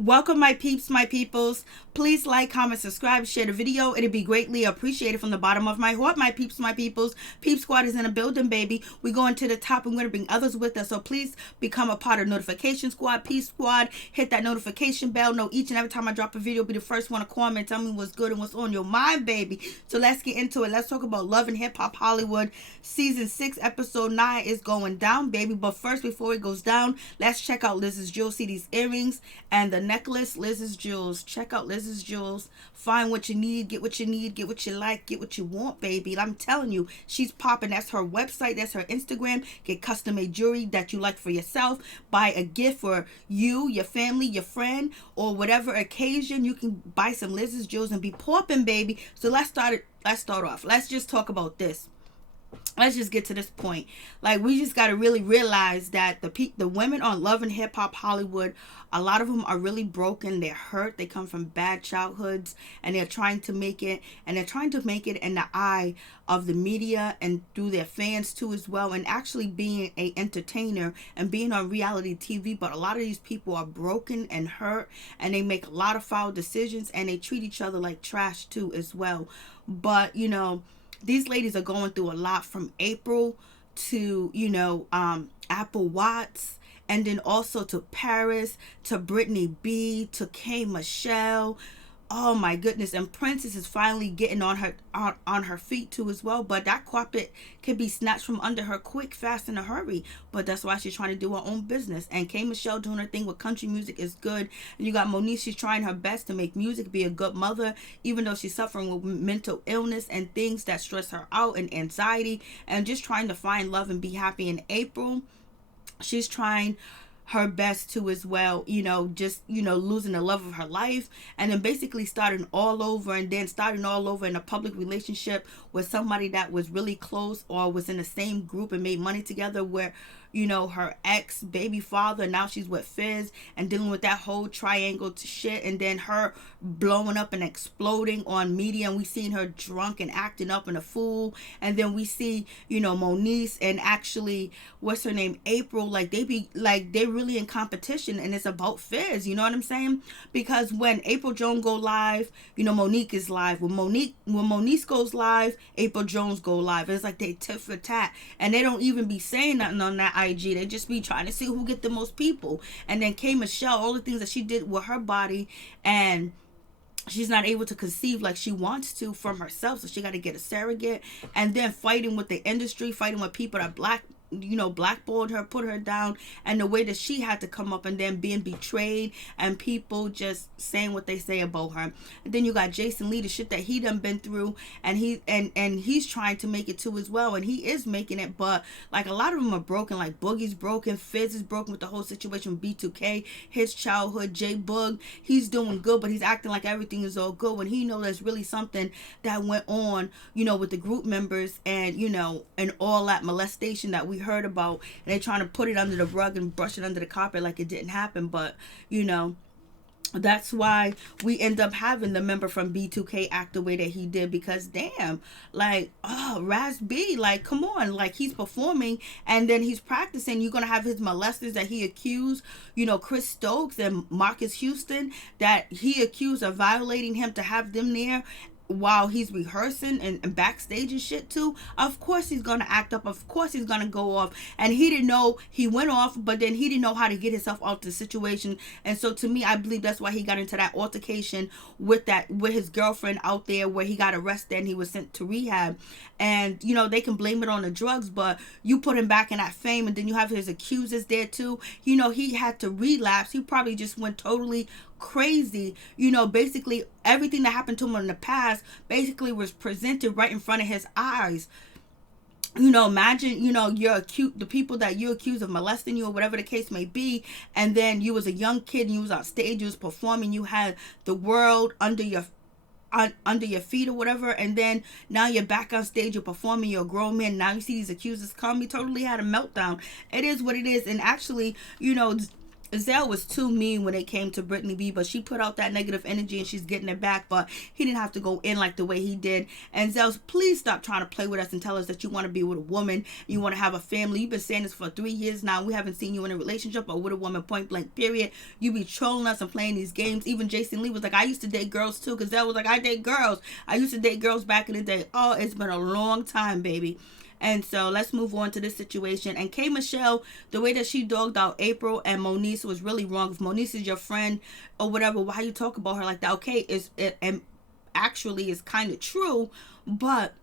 Welcome, my peeps, my peoples. Please like, comment, subscribe, share the video. It'd be greatly appreciated from the bottom of my heart, my peeps, my peoples. Peep Squad is in a building, baby. We're going to the top. I'm going to bring others with us. So please become a part of Notification Squad, Peep Squad. Hit that notification bell. Know each and every time I drop a video, be the first one to comment. Tell me what's good and what's on your mind, baby. So let's get into it. Let's talk about Love and Hip Hop Hollywood. Season 6, episode 9 is going down, baby. But first, before it goes down, let's check out Liz's jewels. See these earrings and the necklace. Liz's jewels. Check out Liz's jewels. Find what you need, get what you need, get what you like, get what you want, baby. I'm telling you, she's popping. That's her website, that's her Instagram. Get custom made jewelry that you like for yourself. Buy a gift for you, your family, your friend, or whatever occasion. You can buy some Liz's jewels and be popping, baby. So let's start off. Let's just talk about this. Let's just get to this point. Like, we just got to really realize that the women on Love and Hip Hop Hollywood, a lot of them are really broken. They're hurt. They come from bad childhoods, and they're trying to make it. And they're trying to make it in the eye of the media and through their fans too as well. And actually being a entertainer and being on reality TV. But a lot of these people are broken and hurt, and they make a lot of foul decisions, and they treat each other like trash too as well. But you know, these ladies are going through a lot, from April to, Apple Watts, and then also to Paris, to BrittanyB, to KMichelle. Oh my goodness. And Princess is finally getting on her feet too as well. But that carpet can be snatched from under her quick, fast, in a hurry. But that's why she's trying to do her own business. And KMichelle doing her thing with country music is good. And you got Monique, she's trying her best to make music, be a good mother, even though she's suffering with mental illness and things that stress her out, and anxiety, and just trying to find love and be happy. In April, she's trying her best too as well, losing the love of her life, and then basically starting all over in a public relationship with somebody that was really close or was in the same group and made money together, where her ex baby father, now she's with Fizz and dealing with that whole triangle shit, and then her blowing up and exploding on media, and we seen her drunk and acting up and a fool. And then we see Moniece and actually what's her name, April, like they're really in competition, and it's about Fizz, you know what I'm saying? Because when April Jones go live, Monique is live. When Moniece goes live, April Jones go live. It's like they tit for tat, and they don't even be saying nothing on that IG. They just be trying to see who get the most people. And then KMichelle, all the things that she did with her body, and she's not able to conceive like she wants to from herself, so she got to get a surrogate. And then fighting with the industry, fighting with people that blackballed her, put her down, and the way that she had to come up, and then being betrayed, and people just saying what they say about her. And then you got Jason Lee, the shit that he done been through, and he's trying to make it too as well, and he is making it. But like, a lot of them are broken. Like Boogie's broken, Fizz is broken with the whole situation with B2K, his childhood. J Boog, he's doing good, but he's acting like everything is all good when he knows there's really something that went on, with the group members, and and all that molestation that we heard about, and they're trying to put it under the rug and brush it under the carpet like it didn't happen. But that's why we end up having the member from B2K act the way that he did, because damn, like, Raz B, like, come on, like, he's performing and then he's practicing. You're gonna have his molesters that he accused, Chris Stokes and Marcus Houston, that he accused of violating him, to have them there while he's rehearsing and backstage and shit too. Of course he's gonna act up. Of course he's gonna go off. And he didn't know he went off, but then he didn't know how to get himself out of the situation. And so to me, I believe that's why he got into that altercation with his girlfriend out there, where he got arrested and he was sent to rehab. And they can blame it on the drugs, but you put him back in that fame, and then you have his accusers there too. He had to relapse. He probably just went totally crazy. Basically everything that happened to him in the past basically was presented right in front of his eyes. Imagine, you're the people that you accuse of molesting you, or whatever the case may be, and then you was a young kid and you was on stage, you was performing, you had the world under your feet or whatever, and then now you're back on stage, you're performing, you're a grown man, now you see these accusers come. He totally had a meltdown. It is what it is. And actually, Zell was too mean when it came to BrittanyB, but she put out that negative energy and she's getting it back, but he didn't have to go in like the way he did. And Zell, please stop trying to play with us and tell us that you want to be with a woman, you want to have a family. You've been saying this for 3 years now. We haven't seen you in a relationship or with a woman, point blank, period. You be trolling us and playing these games. Even Jason Lee was like, I used to date girls too, because Zell was like, I date girls. I used to date girls back in the day. Oh, it's been a long time, baby. And so let's move on to this situation. And KMichelle, the way that she dogged out April and Moniece was really wrong. If Moniece is your friend or whatever, why you talk about her like that? Okay, and actually is kind of true, but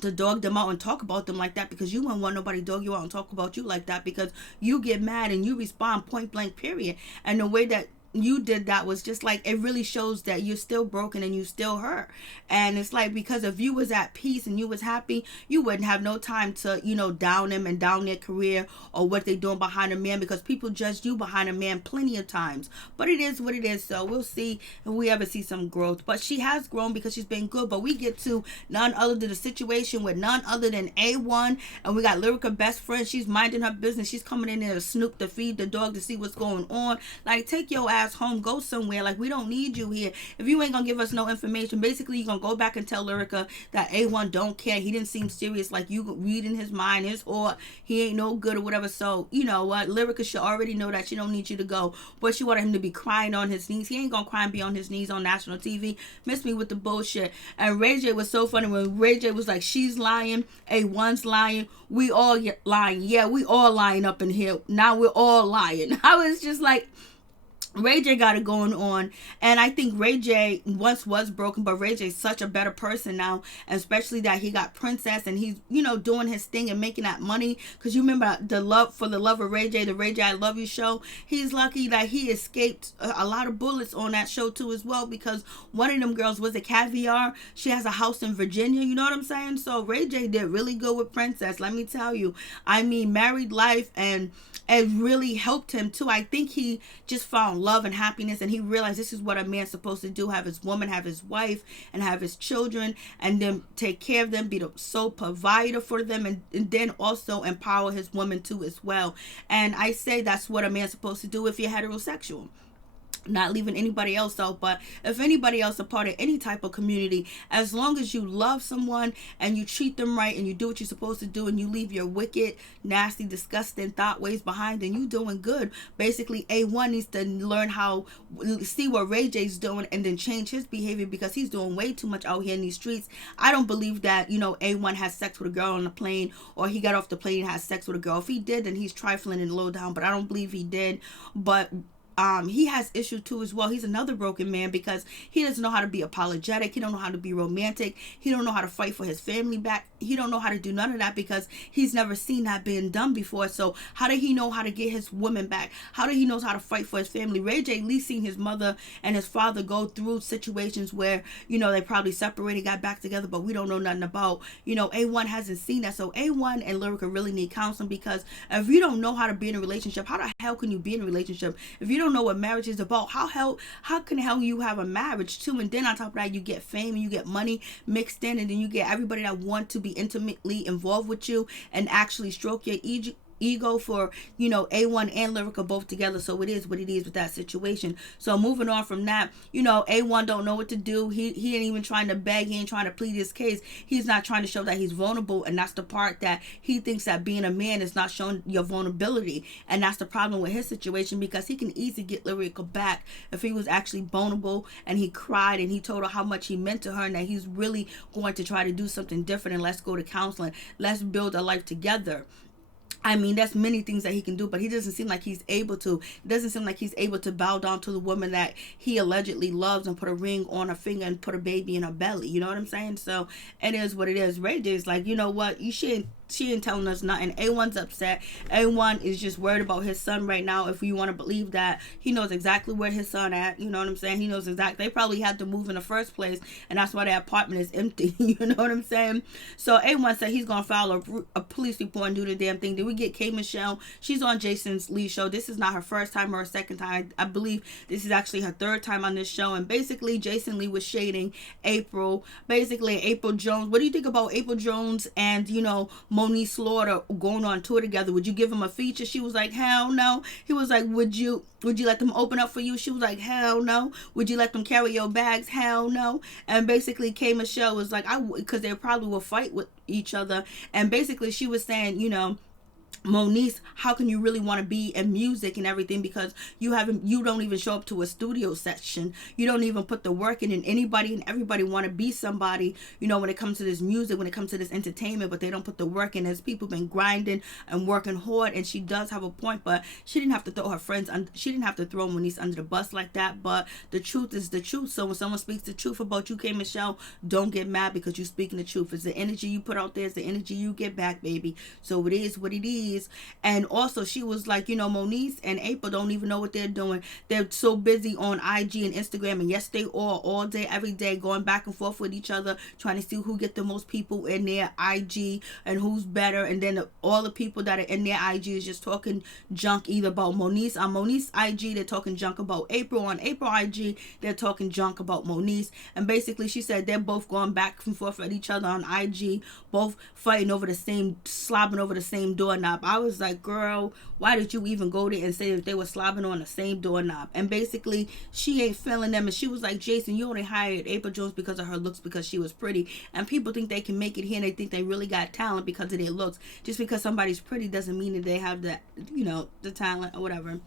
to dog them out and talk about them like that, because you wouldn't want nobody dog you out and talk about you like that, because you get mad and you respond point blank, period. And the way that you did that was just like, it really shows that you're still broken and you still hurt. And it's like, because if you was at peace and you was happy, you wouldn't have no time to, you know, down them and down their career or what they doing behind a man, because people judged you behind a man plenty of times. But it is what it is. So we'll see if we ever see some growth. But she has grown because she's been good. But we get to none other than the situation with none other than A1, and we got Lyrica best friend. She's minding her business. She's coming in there to snoop, to feed the dog, to see what's going on. Like, take your ass home, go somewhere. Like, we don't need you here. If you ain't gonna give us no information, basically you're gonna go back and tell Lyrica that A1 don't care. He didn't seem serious, like you reading his mind, his or he ain't no good or whatever. So you know what, Lyrica should already know that she don't need you to go, but she wanted him to be crying on his knees. He ain't gonna cry and be on his knees on national TV. Miss me with the bullshit. And RayJ was so funny when RayJ was like, she's lying, A1's lying, we all lying. Yeah, we all lying up in here. Now we're all lying. I was just like, RayJ got it going on. And I think RayJ once was broken, but RayJ's such a better person now, and especially that he got Princess and he's, you know, doing his thing and making that money. Because you remember the love for the love of RayJ, the RayJ I Love You show. He's lucky that he escaped a lot of bullets on that show too as well, because one of them girls was a Caviar. She has a house in Virginia, you know what I'm saying? So RayJ did really good with Princess, let me tell you. I mean, married life, and it really helped him too. I think he just found love and happiness, and he realized this is what a man's supposed to do: have his woman, have his wife, and have his children, and then take care of them, be the sole provider for them, and then also empower his woman too as well. And I say that's what a man's supposed to do if you're heterosexual. Not leaving anybody else out, but if anybody else a part of any type of community, as long as you love someone and you treat them right and you do what you're supposed to do and you leave your wicked, nasty, disgusting thought ways behind, then you doing good. Basically, A1 needs to learn how, see what RayJ's doing and then change his behavior, because he's doing way too much out here in these streets. I don't believe that, you know, A1 has sex with a girl on the plane, or he got off the plane and had sex with a girl. If he did, then he's trifling and low down, but I don't believe he did. But he has issues too as well. He's another broken man, because he doesn't know how to be apologetic. He don't know how to be romantic. He don't know how to fight for his family back. He don't know how to do none of that, because he's never seen that being done before. So how did he know how to get his woman back? How did he know how to fight for his family? RayJ at least seen his mother and his father go through situations where, you know, they probably separated, got back together, but we don't know nothing about. You know, A1 hasn't seen that. So A1 and Lyrica really need counseling, because if you don't know how to be in a relationship, how the hell can you be in a relationship? If you don't know what marriage is about, how can you have a marriage too? And then on top of that, you get fame and you get money mixed in, and then you get everybody that want to be intimately involved with you and actually stroke your ego for, you know, A1 and Lyrica both together. So it is what it is with that situation. So moving on from that, you know, A1 don't know what to do. He ain't even trying to beg. He ain't trying to plead his case. He's not trying to show that he's vulnerable, and that's the part that he thinks that being a man is not showing your vulnerability. And that's the problem with his situation, because he can easily get Lyrica back if he was actually vulnerable and he cried and he told her how much he meant to her, and that he's really going to try to do something different, and let's go to counseling, let's build a life together. I mean, that's many things that he can do, but he doesn't seem like he's able to. It doesn't seem like he's able to bow down to the woman that he allegedly loves and put a ring on her finger and put a baby in her belly. You know what I'm saying? So it is what it is. RayJ is like, you know what? She ain't telling us nothing. A1's upset. A1 is just worried about his son right now. If you want to believe that, he knows exactly where his son at. You know what I'm saying? He knows exactly. They probably had to move in the first place, and that's why their apartment is empty. You know what I'm saying? So A1 said he's gonna file a police report and do the damn thing. Then we get KMichelle. She's on Jason Lee's show. This is not her first time or her second time. I believe this is actually her third time on this show. And basically, Jason Lee was shading April. Basically, April Jones. What do you think about April Jones and, you know, Monique Slaughter going on tour together. Would you give them a feature? She was like, hell no. He was like, would you let them open up for you? She was like, hell no. Would you let them carry your bags? Hell no. And basically KMichelle was like, because they probably will fight with each other. And basically she was saying, Monique, how can you really want to be in music and everything, because you don't even show up to a studio session. You don't even put the work in, and anybody and everybody want to be somebody, when it comes to this music, when it comes to this entertainment, but they don't put the work in. As people been grinding and working hard, and she does have a point, but she didn't have to throw her friends, she didn't have to throw Monique under the bus like that, but the truth is the truth. So when someone speaks the truth about you, KMichelle, don't get mad because you're speaking the truth. It's the energy you put out there, it's the energy you get back, baby. So it is what it is. And also she was like, Monique and April don't even know what they're doing. They're so busy on IG and Instagram, and yes, they are all day, every day, going back and forth with each other, trying to see who get the most people in their IG and who's better. And then all the people that are in their IG is just talking junk either about Monique. On Monique's IG, they're talking junk about April. On April IG, they're talking junk about Monique. And basically she said they're both going back and forth at each other on IG, both fighting over slobbing over the same doorknob. I was like, girl, why did you even go there and say that they were slobbing on the same doorknob? And basically she ain't feeling them, and she was like, Jason, you only hired April Jones because of her looks, because she was pretty, and people think they can make it here, and they think they really got talent because of their looks. Just because somebody's pretty doesn't mean that they have that, the talent or whatever.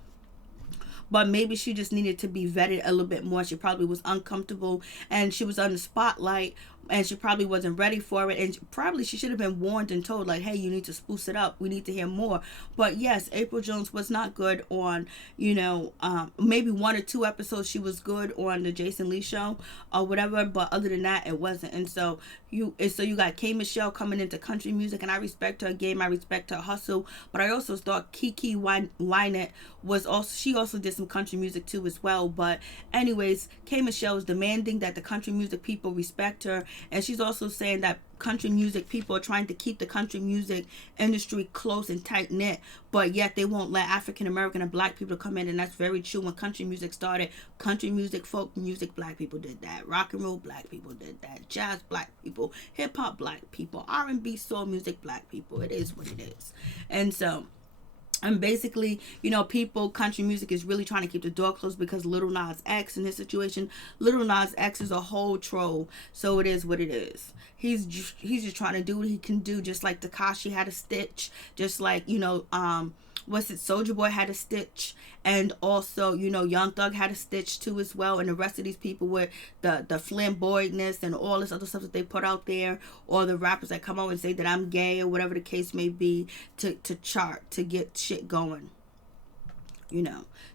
But maybe she just needed to be vetted a little bit more. She probably was uncomfortable, and she was on the spotlight, and she probably wasn't ready for it, and probably she should have been warned and told, like, hey, you need to spruce it up, we need to hear more. But yes, April Jones was not good on, maybe 1 or 2 episodes she was good on the Jason Lee show or whatever, but other than that it wasn't. And so you got KMichelle coming into country music, and I respect her game, I respect her hustle, but I also thought Kiki Wynette she also did some country music too as well. But anyways, KMichelle is demanding that the country music people respect her, and she's also saying that country music people are trying to keep the country music industry close and tight knit, but yet they won't let African American and black people come in. And that's very true. When country music started, country music, folk music, black people did that. Rock and roll, black people did that. Jazz, black people. Hip hop, black people. R&B, soul music, black people. It is what it is. And so, and basically, people, country music is really trying to keep the door closed because Little Nas X in his situation, Little Nas X is a whole troll. So it is what it is. He's just trying to do what he can do, just like Tekashi had a stitch, just like, Soulja Boy had a stitch, and also, Young Thug had a stitch too as well, and the rest of these people with the flamboyantness and all this other stuff that they put out there, or the rappers that come out and say that I'm gay or whatever the case may be, to chart, to get shit going.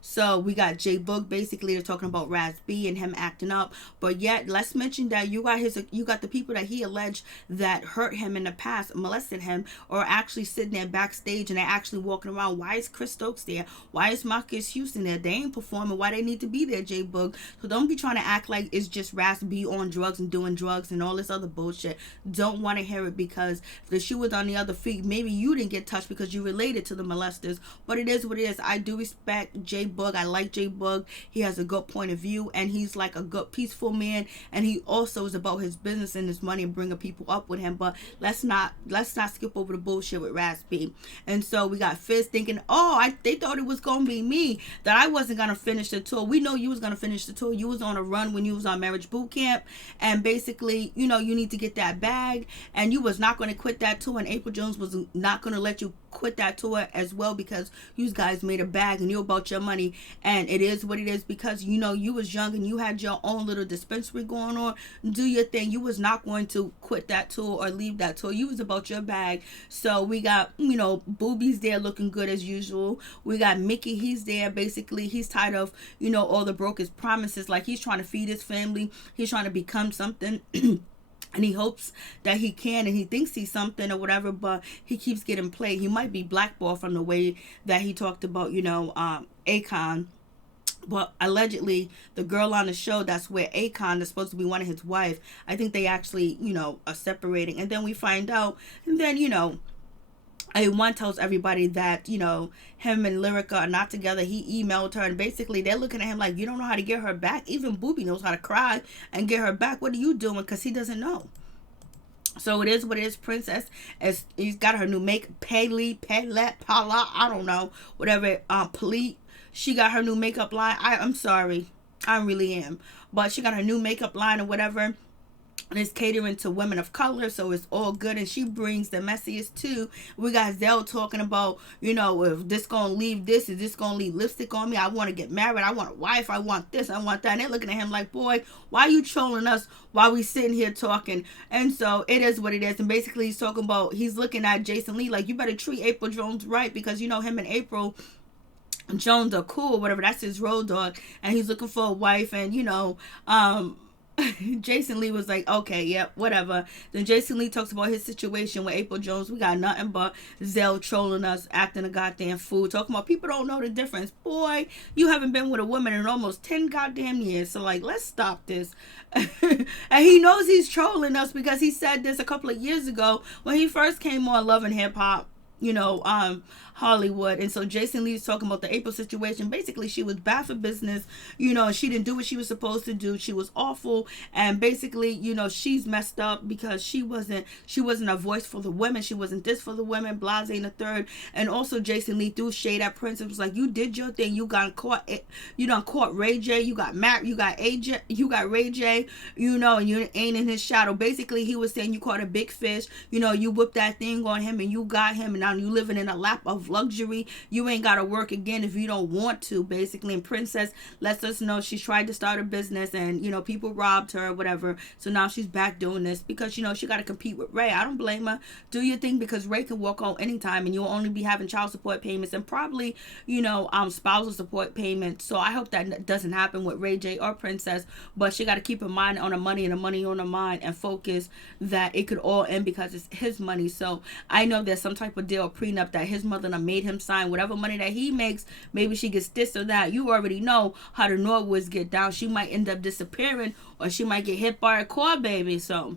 So we got J Boog, basically they're talking about Raz B and him acting up, but yet let's mention that you got the people that he alleged that hurt him in the past, molested him, or actually sitting there backstage, and they're actually walking around. Why is Chris Stokes there? Why is Marcus Houston there? They ain't performing. Why they need to be there, J Boog? So don't be trying to act like it's just Raz B on drugs and doing drugs and all this other bullshit. Don't want to hear it, because if the shoe was on the other feet, maybe you didn't get touched because you related to the molesters, but it is what it is. I do respect J Boog. I like J Boog. He has a good point of view, and he's like a good peaceful man, and he also is about his business and his money and bringing people up with him. But let's not skip over the bullshit with Raz B. And so we got Fizz thinking, they thought it was gonna be me, that I wasn't gonna finish the tour. We know you was gonna finish the tour. You was on a run when you was on Marriage Boot Camp, and basically, you need to get that bag, and you was not gonna quit that tour, and April Jones was not gonna let you quit that tour as well, because you guys made a bag and you're about your money. And it is what it is, because you was young and you had your own little dispensary going on. Do your thing. You was not going to quit that tour or leave that tour. You was about your bag. So we got Boobies there looking good as usual. We got Mickey, he's there. Basically he's tired of all the broken promises. Like, he's trying to feed his family, he's trying to become something. And he hopes that he can, and he thinks he's something or whatever, but he keeps getting played. He might be blackballed from the way that he talked about, Akon. But allegedly, the girl on the show, that's where Akon is supposed to be one of his wife. I think they actually, are separating. And then we find out, and then, one tells everybody that, him and Lyrica are not together. He emailed her, and basically they're looking at him like, you don't know how to get her back. Even Booby knows how to cry and get her back. What are you doing? Because he doesn't know. So it is what it is. Princess, as he's got her new make Palet Pala, I don't know, whatever. Palit. She got her new makeup line. I'm sorry, I really am, but she got her new makeup line or whatever. And it's catering to women of color, so it's all good. And she brings the messiest too. We got Zell talking about, if this gonna leave this, is this gonna leave lipstick on me? I want to get married. I want a wife. I want this. I want that. And they're looking at him like, boy, why are you trolling us while we sitting here talking? And so it is what it is. And basically he's talking about, he's looking at Jason Lee like, you better treat April Jones right, because him and April Jones are cool, whatever. That's his road dog, and he's looking for a wife. And Jason Lee was like, okay, yep, whatever. Then Jason Lee talks about his situation with April Jones. We got nothing but Zell trolling us, acting a goddamn fool, talking about people don't know the difference. Boy, you haven't been with a woman in almost 10 goddamn years, so like, let's stop this. And he knows he's trolling us because he said this a couple of years ago when he first came on Love and Hip Hop, Hollywood. And so Jason Lee's talking about the April situation. Basically, she was bad for business, and she didn't do what she was supposed to do. She was awful, and basically, she's messed up because she wasn't a voice for the women. She wasn't this for the women, blase and the third. And also Jason Lee threw shade at Prince. It was like, you did your thing, you got caught, you done caught RayJ, you got Matt, you got AJ, you got RayJ, and you ain't in his shadow. Basically, he was saying you caught a big fish, you whipped that thing on him and you got him, and now you living in a lap of luxury. You ain't gotta work again if you don't want to, basically. And Princess lets us know she's tried to start a business and people robbed her or whatever, so now she's back doing this because she got to compete with Ray. I don't blame her. Do your thing, because Ray can walk out anytime and you'll only be having child support payments and probably spousal support payments. So I hope that doesn't happen with RayJ or Princess, but she got to keep her mind on the money and the money on her mind and focus that it could all end because it's his money. So I know there's some type of deal, prenup, that his mother made him sign. Whatever money that he makes, maybe she gets this or that. You already know how the Norwoods get down. She might end up disappearing, or she might get hit by a car, baby. So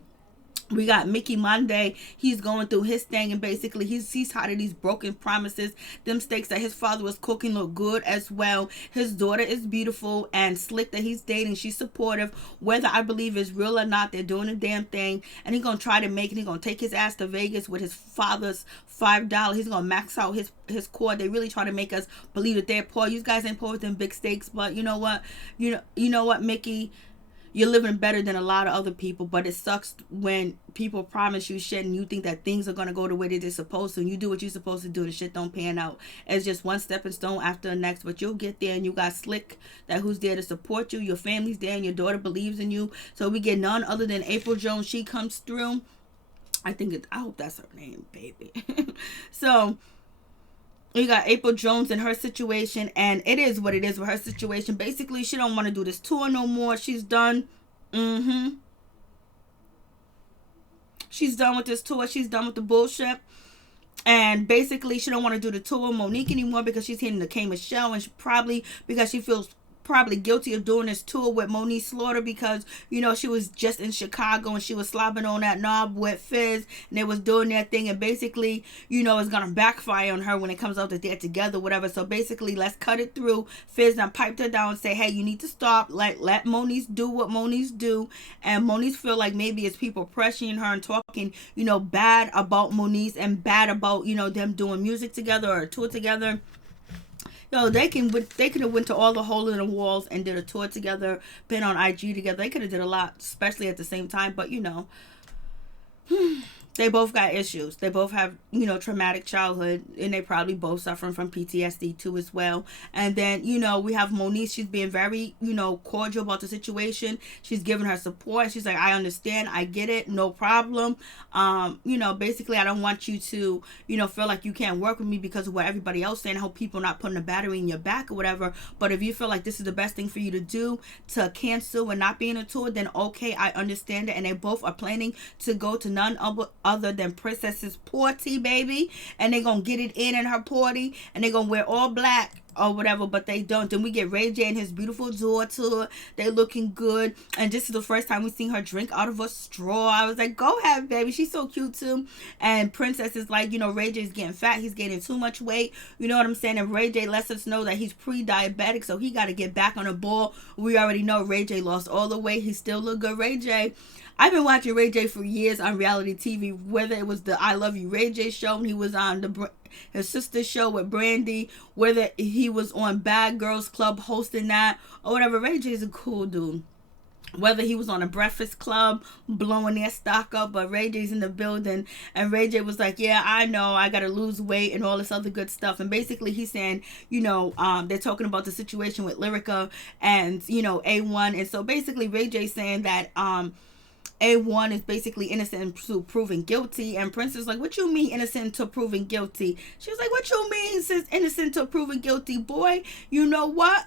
we got Mickey Monday. He's going through his thing, and basically he's tired of these broken promises. Them steaks that his father was cooking look good as well. His daughter is beautiful and slick that he's dating. She's supportive. Whether I believe is real or not, they're doing a damn thing. And he's going to try to make it. He's going to take his ass to Vegas with his father's $5. He's going to max out his core. They really try to make us believe that they're poor. You guys ain't poor with them big steaks, but you know what? You know what, Mickey? You're living better than a lot of other people, but it sucks when people promise you shit and you think that things are going to go the way that they're supposed to, and you do what you're supposed to do and shit don't pan out. It's just one stepping stone after the next, but you'll get there, and you got Slick that who's there to support you. Your family's there and your daughter believes in you. So we get none other than April Jones. She comes through. I hope that's her name, baby. So you got April Jones and her situation, and it is what it is with her situation. Basically, she don't want to do this tour no more. She's done. She's done with this tour. She's done with the bullshit. And basically, she don't want to do the tour with Monique anymore because she's hitting the KMichelle, and she probably, because she feels probably guilty of doing this tour with Monique Slaughter because she was just in Chicago and she was slobbing on that knob with Fizz and they was doing their thing, and basically it's gonna backfire on her when it comes out that they're together, whatever. So basically, let's cut it through. Fizz and piped her down and say, hey, you need to stop, let Monique do what Monique do. And Monique feel like maybe it's people pressuring her and talking bad about Monique and bad about them doing music together or a tour together. They could have went to all the hole in the walls and did a tour together, been on IG together. They could have did a lot, especially at the same time. But they both got issues. They both have, traumatic childhood, and they probably both suffering from PTSD too as well. And then, we have Monique. She's being very, cordial about the situation. She's giving her support. She's like, I understand. I get it. No problem. Basically, I don't want you to, feel like you can't work with me because of what everybody else saying. I hope people not putting a battery in your back or whatever. But if you feel like this is the best thing for you to do, to cancel and not be in a tour, then okay, I understand it. And they both are planning to go to none other than Princess's party, baby, and they're gonna get it in her party, and they're gonna wear all black or whatever, but they don't. Then we get RayJ and his beautiful daughter. They looking good, and this is the first time we seen her drink out of a straw. I was like, go ahead, baby. She's so cute too. And Princess is like, RayJ is getting fat. He's gaining too much weight. You know what I'm saying? And RayJ lets us know that he's pre-diabetic, so he got to get back on the ball. We already know RayJ lost all the weight. He still look good. RayJ, I've been watching RayJ for years on reality TV, whether it was the I Love You RayJ show when he was on his sister's show with Brandy, whether he was on Bad Girls Club hosting that, or whatever. RayJ is a cool dude. Whether he was on a Breakfast Club blowing their stock up, but RayJ's in the building, and RayJ was like, yeah, I know, I gotta lose weight and all this other good stuff. And basically he's saying, they're talking about the situation with Lyrica and A1. And so basically RayJ's saying that A1 is basically innocent until proven guilty. And Prince is like, what you mean innocent until proven guilty? She was like, what you mean since innocent until proven guilty? Boy, you know what?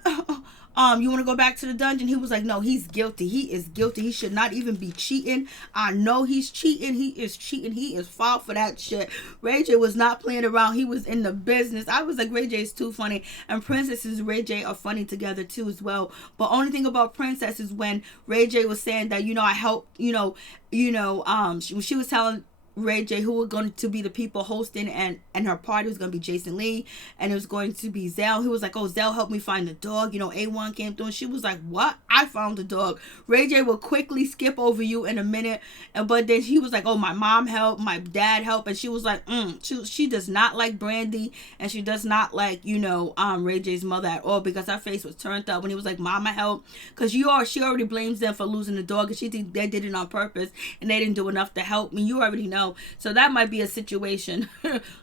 You want to go back to the dungeon? He was like, no, he's guilty. He is guilty. He should not even be cheating. I know he's cheating. He is cheating. He is foul for that shit. RayJ was not playing around. He was in the business. I was like, RayJ is too funny. And Princess and RayJ are funny together too as well. But only thing about Princess is when RayJ was saying that, I helped, she was telling RayJ who were going to be the people hosting, and her party was going to be Jason Lee, and it was going to be Zell. He was like, oh, Zell helped me find the dog. A1 came through, and she was like, what? I found the dog. RayJ will quickly skip over you in a minute, but then he was like, oh, my mom helped, my dad helped, and she was like, she does not like Brandy, and she does not like, RayJ's mother at all, because her face was turned up when he was like, mama help, because she already blames them for losing the dog, and she think they did it on purpose, and they didn't do enough to help me. You already know. So that might be a situation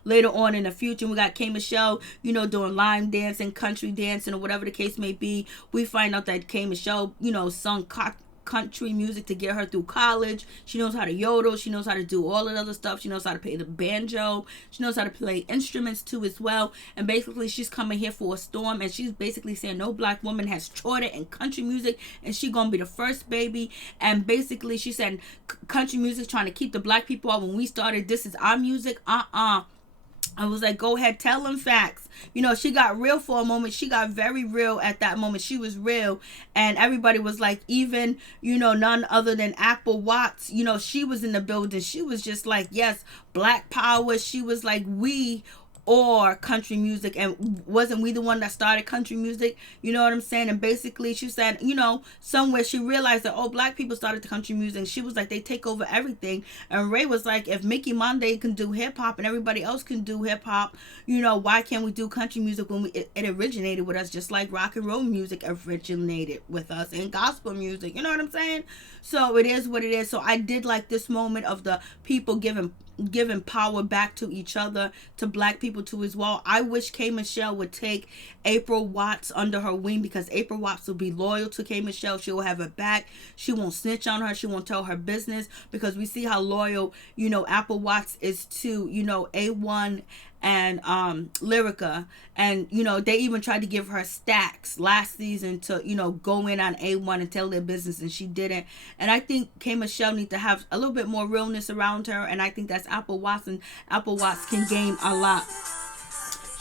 later on in the future. We got KMichelle, doing line dancing, country dancing, or whatever the case may be. We find out that KMichelle, sung country music to get her through college. She knows how to yodel. She knows how to do all that other stuff. She knows how to play the banjo. She knows how to play instruments too as well. And basically she's coming here for a storm, and she's basically saying no black woman has charted in country music, and she gonna be the first, baby. And basically she said country music trying to keep the black people out. When we started, this is our music. I was like, go ahead, tell them facts. She got real for a moment. She got very real at that moment. She was real. And everybody was like, even, none other than Apple Watts, she was in the building. She was just like, yes, black power. She was like, we or country music, and wasn't we the one that started country music? You know what I'm saying? And basically she said, somewhere she realized that, oh, black people started the country music, and she was like, they take over everything. And Ray was like, if Mickey Monday can do hip-hop and everybody else can do hip-hop, why can't we do country music when it originated with us, just like rock and roll music originated with us, and gospel music? You know what I'm saying? So it is what it is. So I did like this moment of the people giving power back to each other, to black people too as well. I wish KMichelle would take April Watts under her wing, because April Watts will be loyal to KMichelle. She will have her back. She won't snitch on her. She won't tell her business, because we see how loyal Apple Watts is to A1 and Lyrica. And they even tried to give her stacks last season to go in on A1 and tell their business, and she didn't. And I think KMichelle needs to have a little bit more realness around her, and I think that's Apple Watts, and Apple Watts can gain a lot.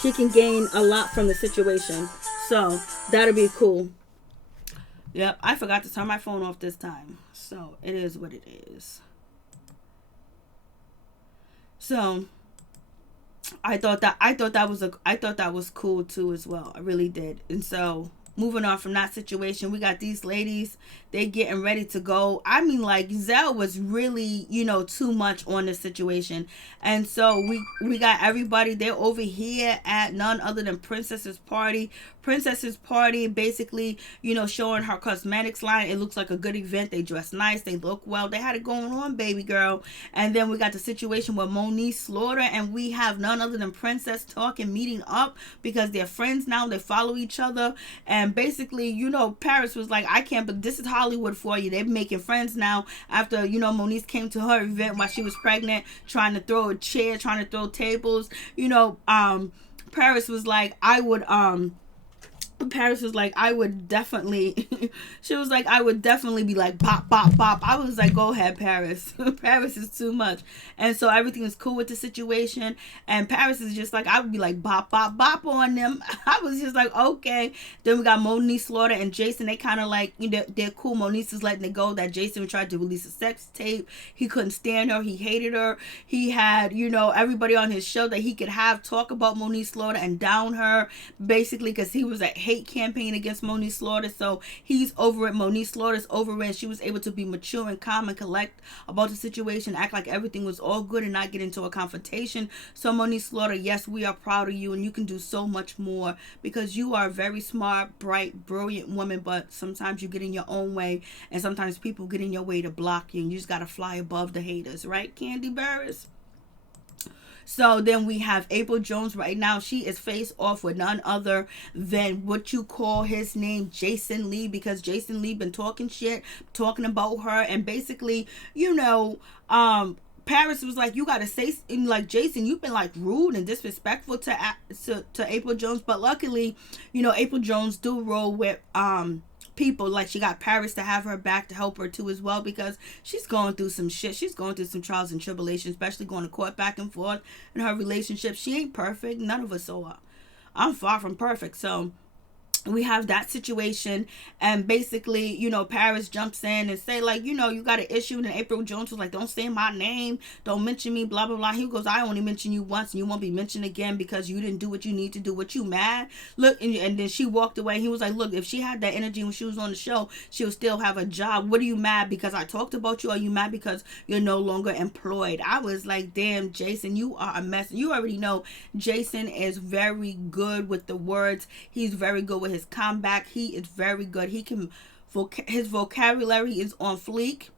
She can gain a lot from the situation, so that'll be cool. Yep, I forgot to turn my phone off this time, so it is what it is. So I thought that was cool too as well. I really did. And so moving on from that situation, we got these ladies, they getting ready to go. I mean, like, Zell was really, too much on this situation. And so we got everybody, they're over here at none other than Princess's party. Princess's party, basically, showing her cosmetics line. It looks like a good event. They dress nice. They look well. They had it going on, baby girl. And then we got the situation with Monique Slaughter, and we have none other than Princess talking, meeting up, because they're friends now. They follow each other. And basically, Paris was like, I can't, but this is Hollywood for you. They're making friends now after, Monique came to her event while she was pregnant, trying to throw a chair, trying to throw tables. Paris was like, I would, Paris was like, I would definitely, she was like, I would definitely be like, bop, bop, bop. I was like, go ahead, Paris. Paris is too much. And so everything is cool with the situation. And Paris is just like, I would be like, bop, bop, bop on them. I was just like, okay. Then we got Monique Slaughter and Jason. They kind of like, you know, they're cool. Monique is letting it go that Jason tried to release a sex tape. He couldn't stand her. He hated her. He had, you know, everybody on his show that he could have talk about Monique Slaughter and down her, basically, because he was a hate campaign against Monique Slaughter. So he's over it. Monique Slaughter's over it. She was able to be mature and calm and collect about the situation, act like everything was all good and not get into a confrontation. So Monique Slaughter, yes, we are proud of you, and you can do so much more because you are a very smart, bright, brilliant woman, but sometimes you get in your own way, and sometimes people get in your way to block you, and you just got to fly above the haters, right, Candy Barris? So then we have April Jones right now. She is face off with none other than what you call his name, Jason Lee, because Jason Lee been talking shit, talking about her, and basically, you know, Paris was like, you gotta say, like, Jason, you've been like rude and disrespectful to April Jones, but luckily, you know, April Jones do roll with people. Like, she got Paris to have her back to help her too as well, because she's going through some shit. She's going through some trials and tribulations, especially going to court back and forth in her relationship. She ain't perfect. None of us are. I'm far from perfect. So we have that situation, and basically, you know, Paris jumps in and say, like, you know, you got an issue, and April Jones was like, don't say my name, don't mention me, blah blah blah. He goes, I only mention you once and you won't be mentioned again because you didn't do what you need to do. What, you mad? Look, and then she walked away. He was like, look, if she had that energy when she was on the show, she'll still have a job. What are you mad because I talked about you? Or are you mad because you're no longer employed? I was like, damn, Jason, you are a mess. You already know Jason is very good with the words. He's very good with his comeback. He is very good. He can, his vocabulary is on fleek,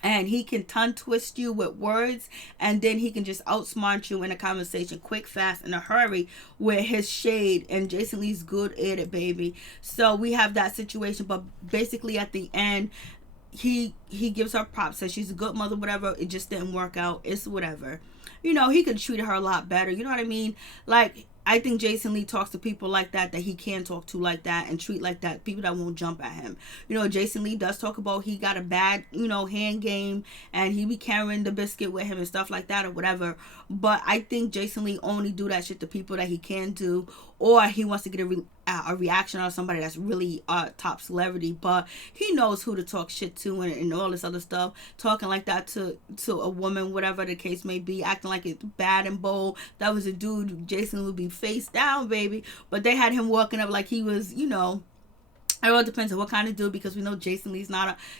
and he can tongue twist you with words, and then he can just outsmart you in a conversation quick, fast, in a hurry with his shade. And Jason Lee's good at it, baby. So we have that situation, but basically at the end, he gives her props, says she's a good mother, whatever. It just didn't work out. It's whatever. You know, he could have treated her a lot better. You know what I mean? Like, I think Jason Lee talks to people like that he can talk to like that and treat like that, people that won't jump at him. You know, Jason Lee does talk about he got a bad, you know, hand game, and he be carrying the biscuit with him and stuff like that or whatever. But I think Jason Lee only do that shit to people that he can do, or he wants to get a reaction out of somebody that's really top celebrity. But he knows who to talk shit to, and all this other stuff, talking like that to a woman, whatever the case may be, acting like it's bad and bold. That was a dude Jason would be face down, baby, but they had him walking up like he was, you know, it all depends on what kind of dude, because we know Jason Lee's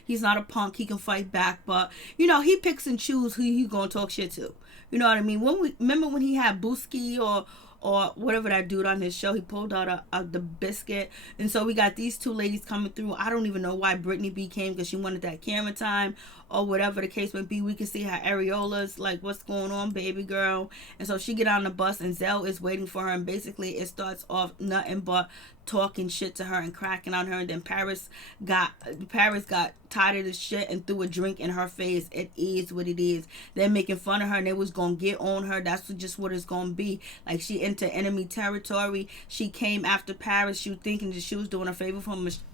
he's not a punk. He can fight back, but you know, he picks and chooses who he's gonna talk shit to. You know what I mean? Remember when he had Booski or whatever that dude on his show, he pulled out the biscuit. And so we got these two ladies coming through. I don't even know why BrittanyB came, because she wanted that camera time or whatever the case may be. We can see her areolas, like, what's going on, baby girl? And so she get on the bus, and Zell is waiting for her, and basically it starts off nothing but talking shit to her and cracking on her. And then Paris got tired of the shit and threw a drink in her face. It is what it is. They're making fun of her, and they was gonna get on her. That's just what it's gonna be. Like, she into enemy territory. She came after Paris. She was thinking that she was doing a favor for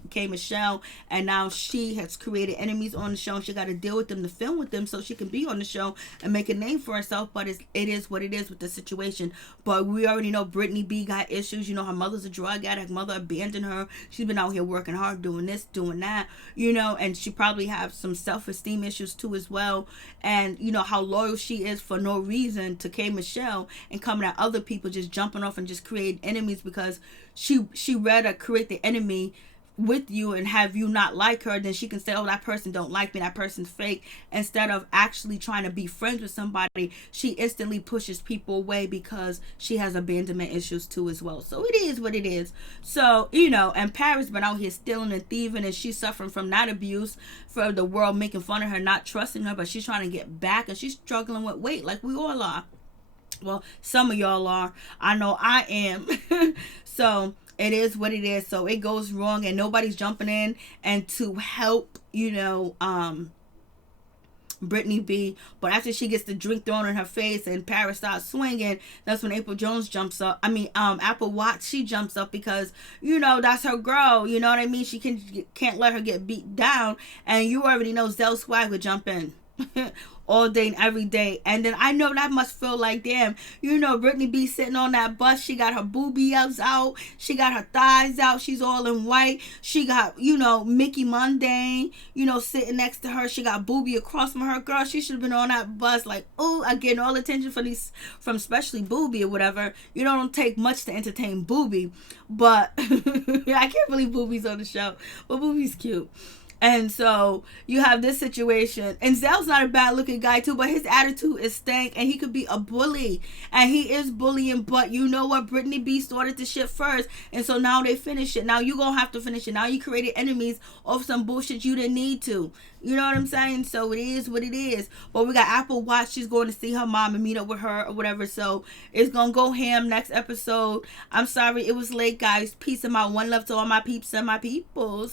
KMichelle, and now she has created enemies on the show, and she got to deal with them to film with them so she can be on the show and make a name for herself. But it is what it is with the situation. But we already know BrittanyB got issues. You know, her mother's a drug addict. Her mother abandoned her. She's been out here working hard, doing this, doing that, you know, and she probably have some self-esteem issues too as well. And you know how loyal she is for no reason to KMichelle, and coming at other people, just jumping off and just create enemies because she rather create the enemy with you and have you not like her, then she can say, oh, that person don't like me, that person's fake. Instead of actually trying to be friends with somebody, she instantly pushes people away because she has abandonment issues too as well. So it is what it is. So, you know, and Paris been out here stealing and thieving, and she's suffering from that abuse, for the world making fun of her, not trusting her, but she's trying to get back, and she's struggling with weight like we all are. Well, some of y'all are. I know I am. So it is what it is. So it goes wrong, and nobody's jumping in and to help, you know, BrittanyB. But after she gets the drink thrown in her face and Paris starts swinging, that's when Apple Apple Watts, she jumps up because, you know, that's her girl. You know what I mean? She can't let her get beat down. And you already know Zellswag would jump in. All day and every day. And then I know that must feel like, damn, you know, BrittanyB sitting on that bus, she got her boobies out, she got her thighs out, she's all in white, she got, you know, Mickey Mundane, you know, sitting next to her, she got boobie across from her. Girl, she should have been on that bus like, oh, I getting all attention from especially Boobie or whatever. You know, don't take much to entertain Boobie, but I can't believe Boobie's on the show, but Boobie's cute. And so you have this situation. And Zell's not a bad looking guy too, but his attitude is stank and he could be a bully. And he is bullying, but you know what? BrittanyB started the shit first. And so now they finish it. Now you gonna have to finish it. Now you created enemies of some bullshit you didn't need to. You know what I'm saying? So it is what it is. But we got Apple Watch. She's going to see her mom and meet up with her or whatever. So it's gonna go ham next episode. I'm sorry it was late, guys. Peace and my one love to all my peeps and my peoples.